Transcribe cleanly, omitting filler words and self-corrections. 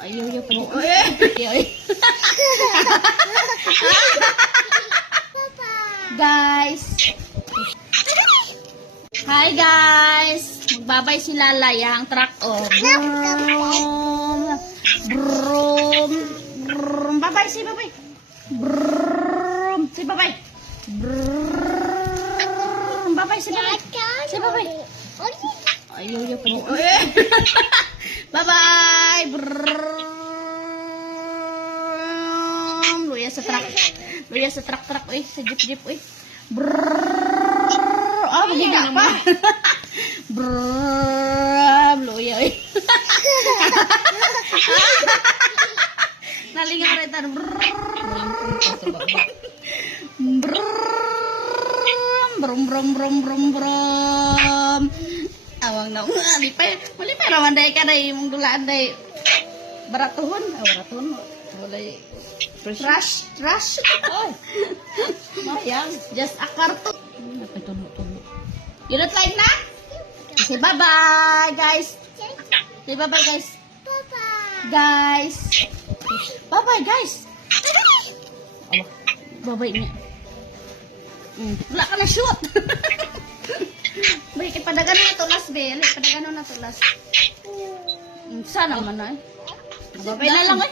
Ayaw niya pa niya. Guys. Hi guys. Magbabay si Lalay ang truck. Oh. Brum. Brum. Brum. Babay si babay. Brum. Si babay. Brum. Babay si babay. Si babay. Ayaw niya pa niya. Bye-bye! Luya sa truck. Luya sa truck. Uy, sa jeep. Uy. Oh, magiging pa. Luya, uy. Nalingaw rin tayo. Brum. Awang na mali pa raman day ka day mong dulaan day baratuhon walay rush oy mayang just a carton napituno you don't like na say bye bye guys bye bye guys bye niya wala ka na shoot. Balik padagano na tulas be, padagano na tulas. Sana man na eh. Babay na lang eh.